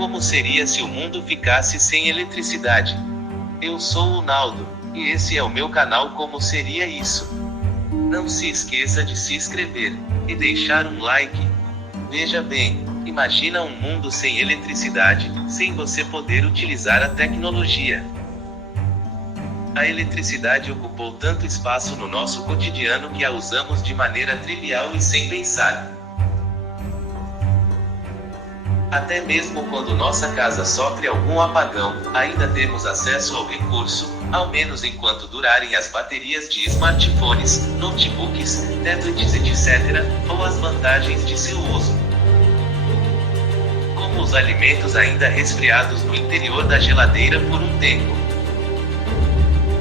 Como seria se o mundo ficasse sem eletricidade? Eu sou o Naldo, e esse é o meu canal Como Seria Isso. Não se esqueça de se inscrever e deixar um like. Veja bem, imagina um mundo sem eletricidade, sem você poder utilizar a tecnologia. A eletricidade ocupou tanto espaço no nosso cotidiano que a usamos de maneira trivial e sem pensar. Até mesmo quando nossa casa sofre algum apagão, ainda temos acesso ao recurso, ao menos enquanto durarem as baterias de smartphones, notebooks, tablets etc., ou as vantagens de seu uso. Como os alimentos ainda resfriados no interior da geladeira por um tempo.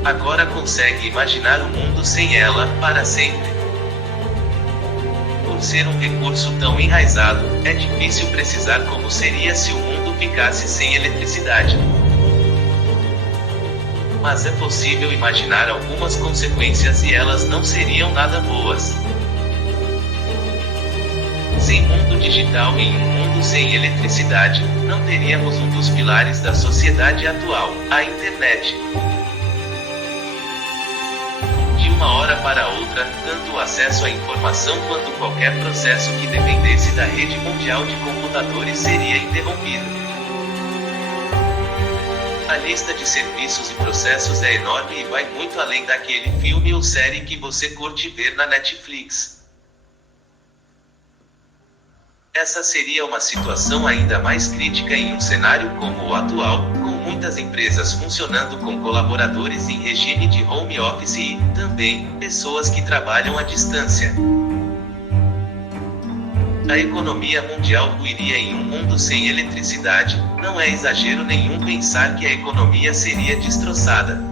Agora consegue imaginar o mundo sem ela, para sempre. Por ser um recurso tão enraizado, é difícil precisar como seria se o mundo ficasse sem eletricidade. Mas é possível imaginar algumas consequências e elas não seriam nada boas. Sem mundo digital e em um mundo sem eletricidade, não teríamos um dos pilares da sociedade atual, a internet. De uma hora para outra, tanto o acesso à informação quanto qualquer processo que dependesse da rede mundial de computadores seria interrompido. A lista de serviços e processos é enorme e vai muito além daquele filme ou série que você curte ver na Netflix. Essa seria uma situação ainda mais crítica em um cenário como o atual, com muitas empresas funcionando com colaboradores em regime de home office e, também, pessoas que trabalham à distância. A economia mundial ruiria em um mundo sem eletricidade, não é exagero nenhum pensar que a economia seria destroçada.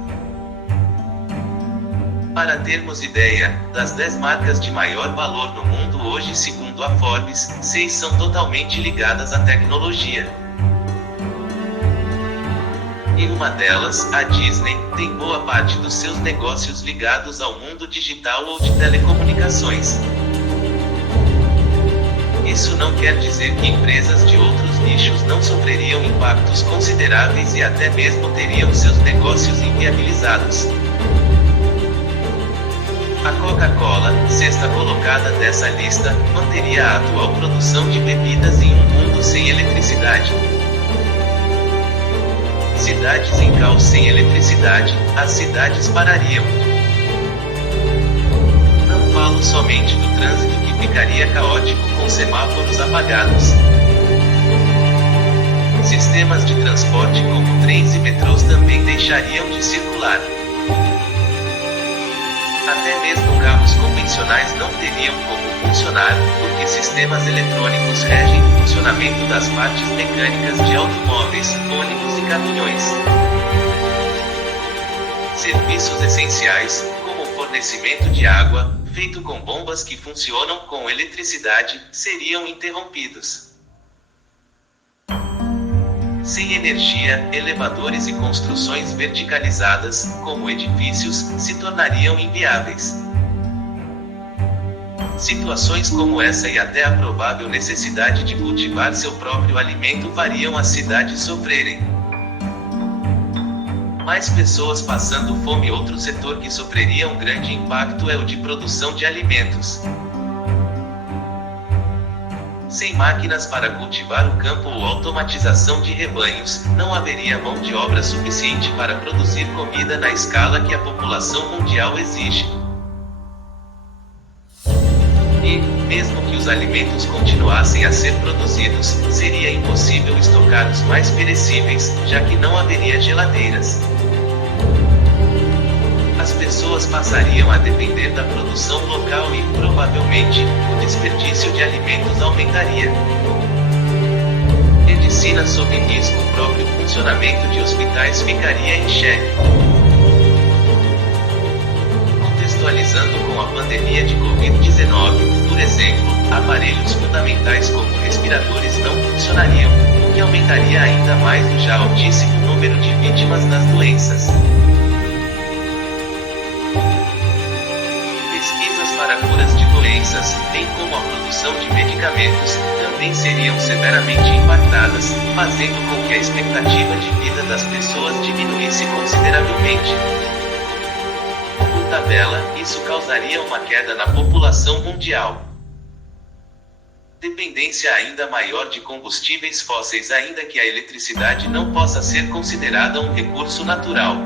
Para termos ideia, das 10 marcas de maior valor no mundo hoje segundo a Forbes, 6 são totalmente ligadas à tecnologia. E uma delas, a Disney, tem boa parte dos seus negócios ligados ao mundo digital ou de telecomunicações. Isso não quer dizer que empresas de outros nichos não sofreriam impactos consideráveis e até mesmo teriam seus negócios inviabilizados. A Coca-Cola, sexta colocada dessa lista, manteria a atual produção de bebidas em um mundo sem eletricidade. Cidades em caos sem eletricidade, as cidades parariam. Não falo somente do trânsito que ficaria caótico com semáforos apagados. Sistemas de transporte como trens e metrôs também deixariam de circular. Até mesmo carros convencionais não teriam como funcionar, porque sistemas eletrônicos regem o funcionamento das partes mecânicas de automóveis, ônibus e caminhões. Serviços essenciais, como o fornecimento de água, feito com bombas que funcionam com eletricidade, seriam interrompidos. Sem energia, elevadores e construções verticalizadas, como edifícios, se tornariam inviáveis. Situações como essa e até a provável necessidade de cultivar seu próprio alimento fariam as cidades sofrerem. Mais pessoas passando fome. Outro setor que sofreria um grande impacto é o de produção de alimentos. Sem máquinas para cultivar o campo ou automatização de rebanhos, não haveria mão de obra suficiente para produzir comida na escala que a população mundial exige. E, mesmo que os alimentos continuassem a ser produzidos, seria impossível estocar os mais perecíveis, já que não haveria geladeiras. As pessoas passariam a depender da produção local e, provavelmente, o desperdício de alimentos aumentaria. Medicina sob risco. O próprio funcionamento de hospitais ficaria em xeque. Contextualizando com a pandemia de Covid-19, por exemplo, aparelhos fundamentais como respiradores não funcionariam, o que aumentaria ainda mais o já altíssimo número de vítimas das doenças. Pesquisas para curas de doenças. doenças, bem como a produção de medicamentos, também seriam severamente impactadas, fazendo com que a expectativa de vida das pessoas diminuísse consideravelmente. Por tabela, isso causaria uma queda na população mundial. Dependência ainda maior de combustíveis fósseis, ainda que a eletricidade não possa ser considerada um recurso natural.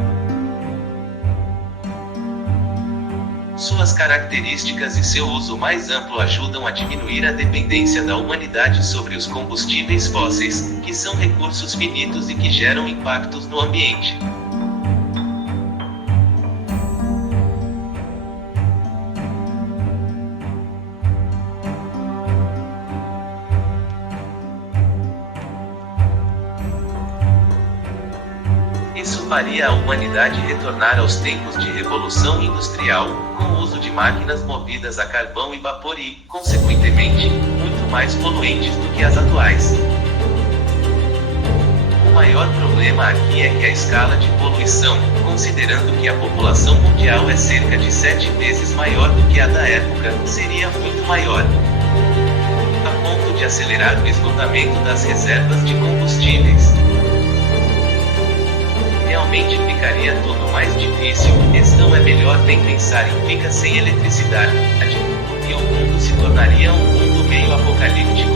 Suas características e seu uso mais amplo ajudam a diminuir a dependência da humanidade sobre os combustíveis fósseis, que são recursos finitos e que geram impactos no ambiente. Isso faria a humanidade retornar aos tempos de revolução industrial, com o uso de máquinas movidas a carvão e vapor e, consequentemente, muito mais poluentes do que as atuais. O maior problema aqui é que a escala de poluição, considerando que a população mundial é cerca de 7 vezes maior do que a da época, seria muito maior, a ponto de acelerar o esgotamento das reservas de combustíveis. Realmente ficaria tudo mais difícil, então é melhor nem pensar em ficar sem eletricidade, porque o mundo se tornaria um mundo meio apocalíptico.